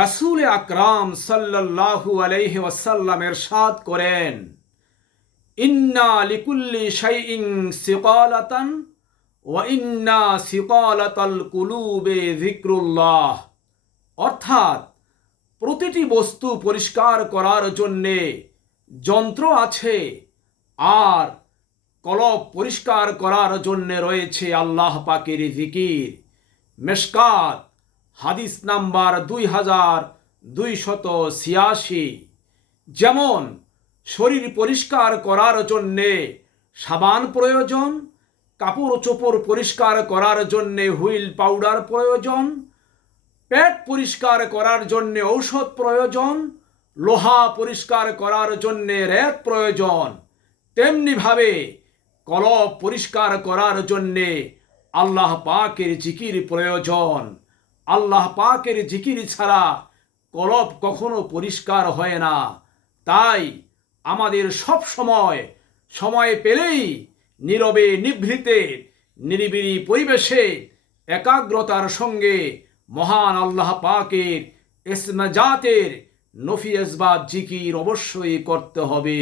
রাসূল আকরাম সাল্লাল্লাহু আলাইহি ওয়াসাল্লাম ইরশাদ করেন, ইন্না লিকুল্লি শাইইন সিকালাতান ওয়া ইন্না সিকালাতাল কুলুবে যিকরুল্লাহ। অর্থাৎ প্রতিটি বস্তু পরিষ্কার করার জন্যে যন্ত্র আছে, আর কলব পরিষ্কার করার জন্যে রয়েছে আল্লাহ পাকের জিকির। মেশকাত হাদিস নাম্বার 2286। যেমন শরীর পরিষ্কার করার জন্যে সাবান প্রয়োজন, কাপড় চোপড় পরিষ্কার করার জন্যে হুইল পাউডার প্রয়োজন, পেট পরিষ্কার করার জন্যে ঔষধ প্রয়োজন, লোহা পরিষ্কার করার জন্যে রেত প্রয়োজন, তেমনিভাবে কলব পরিষ্কার করার জন্যে আল্লাহ পাকের জিকির প্রয়োজন। আল্লাহ পাকের জিকির ছাড়া কলব কখনো পরিষ্কার হয় না। তাই আমাদের সব সময় পেলেই নীরবে নিভৃতে নিরিবিলি পরিবেশে একাগ্রতার সঙ্গে মহান আল্লাহ পাকের ইসমে জাতের নফি ইসবাত জিকির অবশ্যই করতে হবে।